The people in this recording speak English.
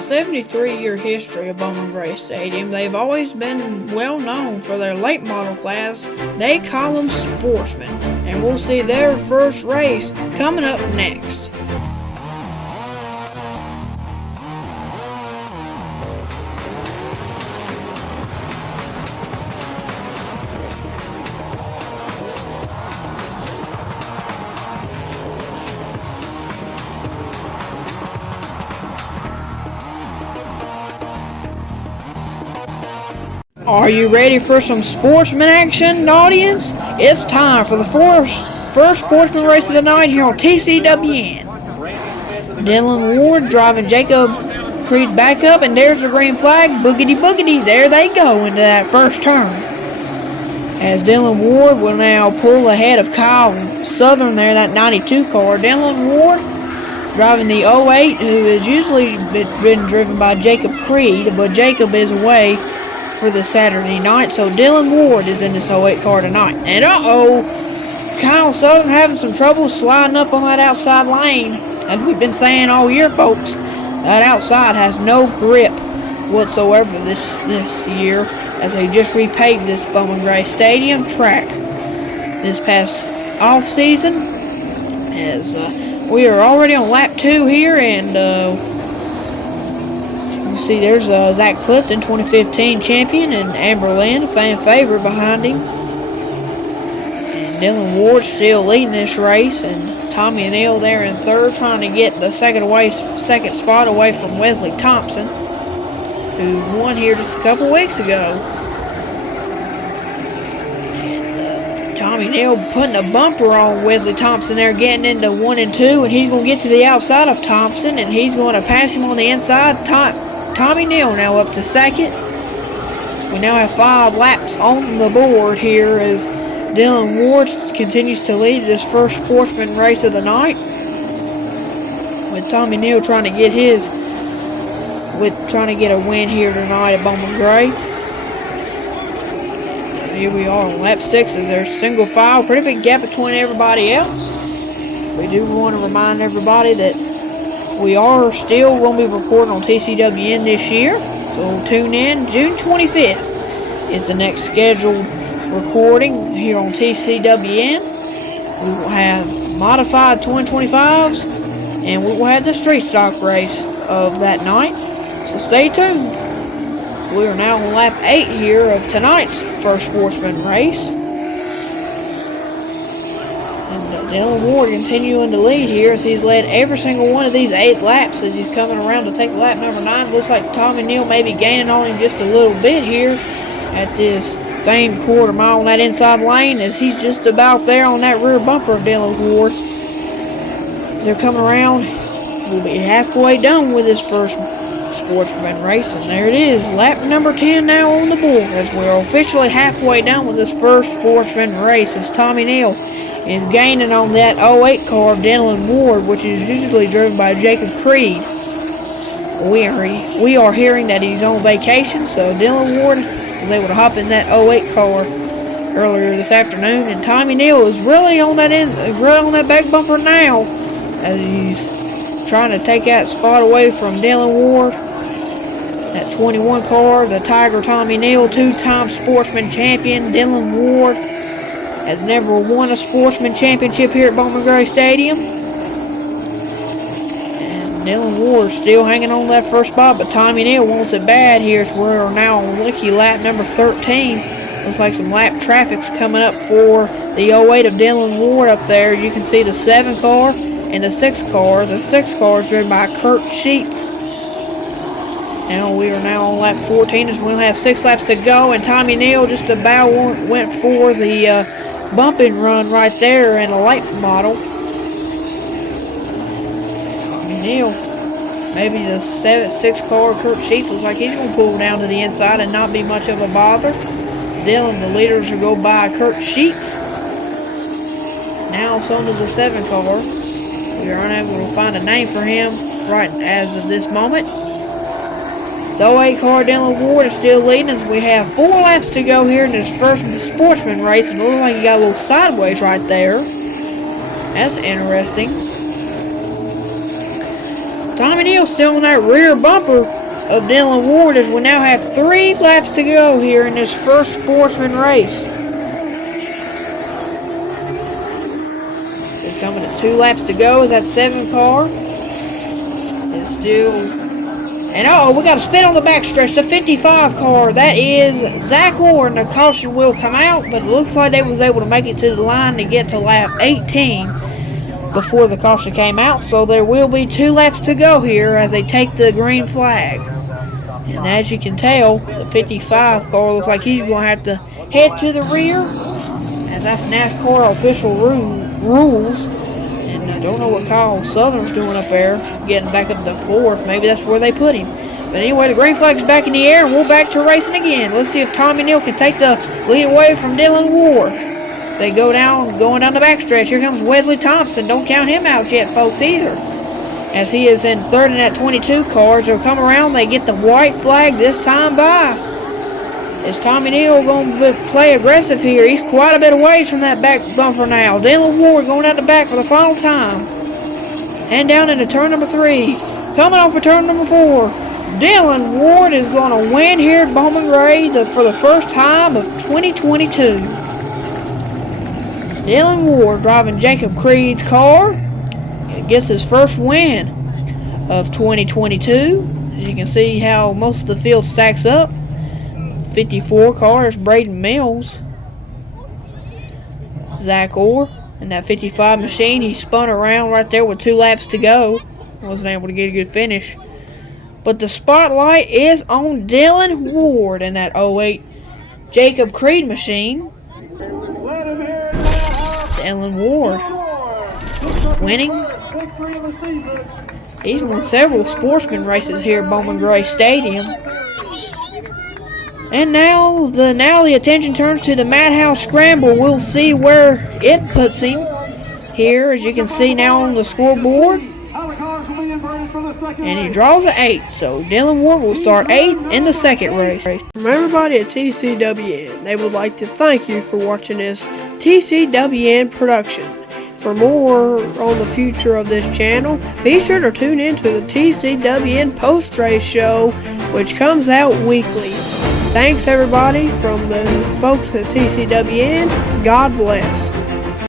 73-year history of Bowman Gray Stadium, they've always been well known for their late model class. They call them Sportsman, and we'll see their first race coming up next. Are you ready for some sportsman action, audience? It's time for the first sportsman race of the night here on TCWN. Dylan Ward driving Jacob Creed's back up, and there's the green flag. Boogity boogity, there they go into that first turn. As Dylan Ward will now pull ahead of Kyle Southern there, that 92 car. Dylan Ward driving the 08, who has usually been driven by Jacob Creed, but Jacob is away for the Saturday night, so Dylan Ward is in this 08 car tonight. And Kyle Southern having some trouble sliding up on that outside lane. As we've been saying all year, folks, that outside has no grip whatsoever this year, as they just repaved this Bowman Gray Stadium track this past off season. As we are already on lap 2 here, and you see there's Zach Clifton, 2015 champion, and Amber Lynn, fan favorite, behind him. And Dylan Ward still leading this race, and Tommy Neal there in third, trying to get the second spot away from Wesley Thompson, who won here just a couple weeks ago. And Tommy Neal putting a bumper on Wesley Thompson there, getting into 1 and 2, and he's going to get to the outside of Thompson, and he's going to pass him on the inside. Tommy Neal now up to second. So we now have 5 laps on the board here as Dylan Ward continues to lead this first sportsman race of the night, with Tommy Neal trying to get a win here tonight at Bowman Gray. Here we are on lap 6 as there's single file, pretty big gap between everybody else. We do want to remind everybody that we are still going to be recording on TCWN this year, so tune in. June 25th is the next scheduled recording here on TCWN. We will have modified 2025s, and we will have the street stock race of that night, so stay tuned. We are now on lap 8 here of tonight's first sportsman race. Dylan Ward continuing to lead here as he's led every single one of these 8 laps as he's coming around to take lap number 9. Looks like Tommy Neal may be gaining on him just a little bit here at this famed quarter mile on that inside lane, as he's just about there on that rear bumper of Dylan Ward. As they're coming around, we'll be halfway done with this first sportsman race, and there it is, lap number 10 now on the board as we're officially halfway done with this first sportsman race as Tommy Neal is gaining on that 08 car of Dylan Ward, which is usually driven by Jacob Creed. We are hearing that he's on vacation, so Dylan Ward was able to hop in that 08 car earlier this afternoon, and Tommy Neal is really on that back bumper now as he's trying to take that spot away from Dylan Ward. That 21 car, the Tiger Tommy Neal, 2-time sportsman champion. Dylan Ward has never won a sportsman championship here at Bowman Gray Stadium. And Dylan Ward still hanging on that first spot, but Tommy Neal wants it bad here. So we're now on lucky lap number 13. Looks like some lap traffic's coming up for the 08 of Dylan Ward up there. You can see the 7 car and the 6 car. The 6 car is driven by Kurt Sheets. And we are now on lap 14 as we'll have 6 laps to go, and Tommy Neal just about went for the bumping run right there in a late model. Tommy Neal, maybe the 6 car Kurt Sheets looks like he's going to pull down to the inside and not be much of a bother. Dylan, the leaders, will go by Kurt Sheets. Now it's on to the 7 car. We are unable to find a name for him right as of this moment. The 08 car Dylan Ward is still leading as we have 4 laps to go here in this first sportsman race. And it looks like he got a little sideways right there. That's interesting. Tommy Neal still on that rear bumper of Dylan Ward as we now have 3 laps to go here in this first Sportsman race. They're coming to 2 laps to go as that 7 car is still... And we got a spin on the backstretch. The 55 car, that is Zach Orr, and the caution will come out, but it looks like they was able to make it to the line to get to lap 18 before the caution came out, so there will be 2 laps to go here as they take the green flag. And as you can tell, the 55 car looks like he's going to have to head to the rear, as that's NASCAR official rules. And I don't know what Kyle Southern's doing up there, getting back up to 4th. Maybe that's where they put him. But anyway, the green flag is back in the air, and we're back to racing again. Let's see if Tommy Neal can take the lead away from Dylan Ward. They going down the backstretch. Here comes Wesley Thompson. Don't count him out yet, folks, either, as he is in 3rd in that 22 car. They'll come around. They get the white flag this time by. Is Tommy Neal going to play aggressive here? He's quite a bit away from that back bumper now. Dylan Ward going out the back for the final time. And down into turn number 3. Coming off of turn number 4. Dylan Ward is going to win here at Bowman Gray for the first time of 2022. Dylan Ward driving Jacob Creed's car. He gets his first win of 2022. As you can see how most of the field stacks up. 54 car is Braden Mills. Zach Orr in that 55 machine. He spun around right there with 2 laps to go. Wasn't able to get a good finish. But the spotlight is on Dylan Ward in that 08 Jacob Creed machine. Dylan Ward winning. He's won several Sportsman races here at Bowman Gray Stadium. And now the attention turns to the Madhouse Scramble. We'll see where it puts him here, as you can see now on the scoreboard. And he draws an 8, so Dylan Ward will start 8th in the second race. From everybody at TCWN, they would like to thank you for watching this TCWN production. For more on the future of this channel, be sure to tune in to the TCWN post-race show, which comes out weekly. Thanks everybody from the folks at TCWN. God bless.